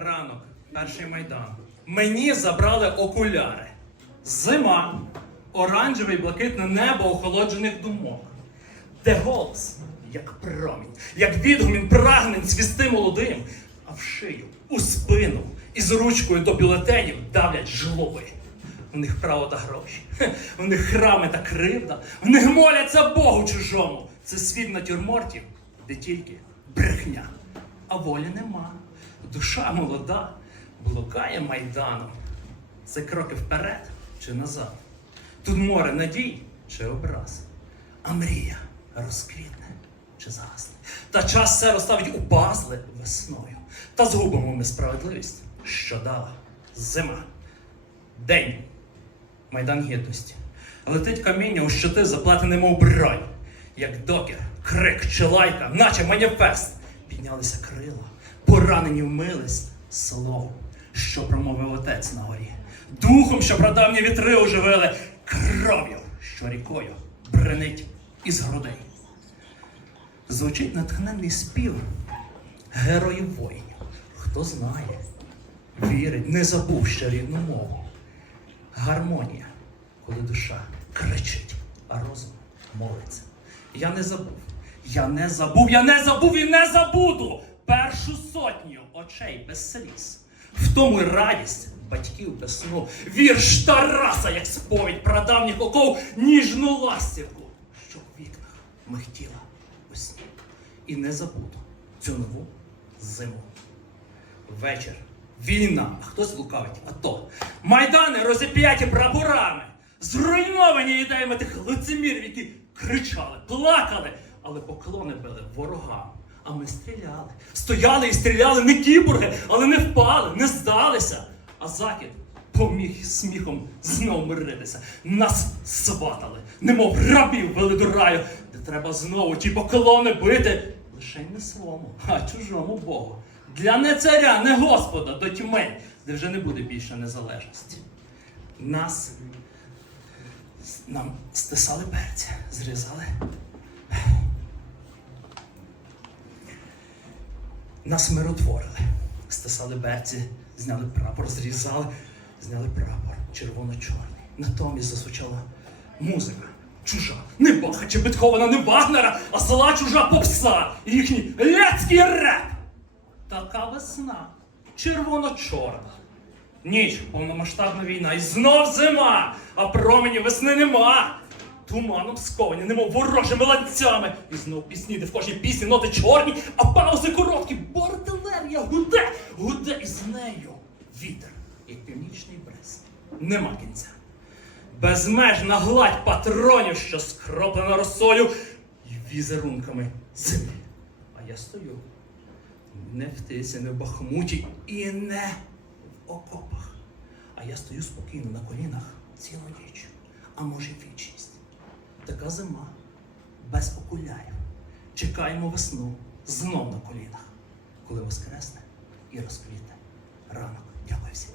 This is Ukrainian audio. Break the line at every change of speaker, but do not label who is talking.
Ранок, перший майдан. Мені забрали окуляри. Зима, оранжеве і блакитне небо охолоджених думок. Де голос, як промінь, як відгумін прагнень цвісти молодим, а в шию, у спину і з ручкою до бюлетенів давлять жлоби. В них право та гроші, в них храми та кривда, в них моляться Богу чужому. Це світ натюрмортів, де тільки брехня, а волі нема. Душа молода блукає майданом. Це кроки вперед чи назад. Тут море надій чи образ, а мрія розквітне чи згасне. Та час все розставить у пазли весною. Та згубимо ми справедливість, що дала зима. День Майдан гідності. Летить каміння у щоти, заплатене мов брань. Як докір, крик чи лайка, наче маніфест. Піднялися крила, поранені в милість словом, що промовив отець на горі. Духом, що прадавні вітри оживили, кров'ю, що рікою бренить із грудей. Звучить натхненний спів героїв воїнів. Хто знає, вірить, не забув ще рідну мову. Гармонія, коли душа кричить, а розум молиться. Я не забув, я не забув, я не забув і не забуду першу сотню очей без сліз. В тому й радість батьків без сну. Вірш Тараса, як сповідь прадавніх оков, ніжну ластівку, що в вікнах михтіла у сні. І не забуду цю нову зиму. Вечір. Війна, а хтось лукавить, а то. Майдани розіп'яті прапорами, зруйновані ідеями тих лицемірів, які кричали, плакали, але поклони били ворогам. А ми стріляли. Стояли і стріляли не кіборги, але не впали, не здалися. А захід поміг сміхом знов миритися. Нас сватали, немов рабів вели до раю, де треба знову ті поклони бити. Лише не свому, а чужому Богу. Для не царя, не Господа до тьми, де вже не буде більше незалежності. Нас нам стисали перця, зрізали. Нас миротворили. Стисали берці, зняли прапор, зрізали, зняли прапор червоно-чорний. Натомість засучала музика. Чужа, не Баха чи Бетховена, не Вагнера, а зла чужа попса, їхній ляцький реп. Така весна, червоно-чорна. Ніч, повномасштабна війна, і знов зима, а промені весни нема. Туманом сковані, немов ворожими ланцями. І знов пісні, де в кожній пісні ноти чорні, а паузи короткі, бо артилерія гуде, гуде і з нею вітер, як північний брест. Нема кінця. Безмежна гладь патронів, що скроплена росою і візерунками землі. А я стою не в тисі, не в бахмуті і не в окопах. А я стою спокійно на колінах цілу ніч, а може вічність. Така зима, без окулярів. Чекаємо весну знов на колінах, коли воскресне і розквітне ранок. Дякую всім.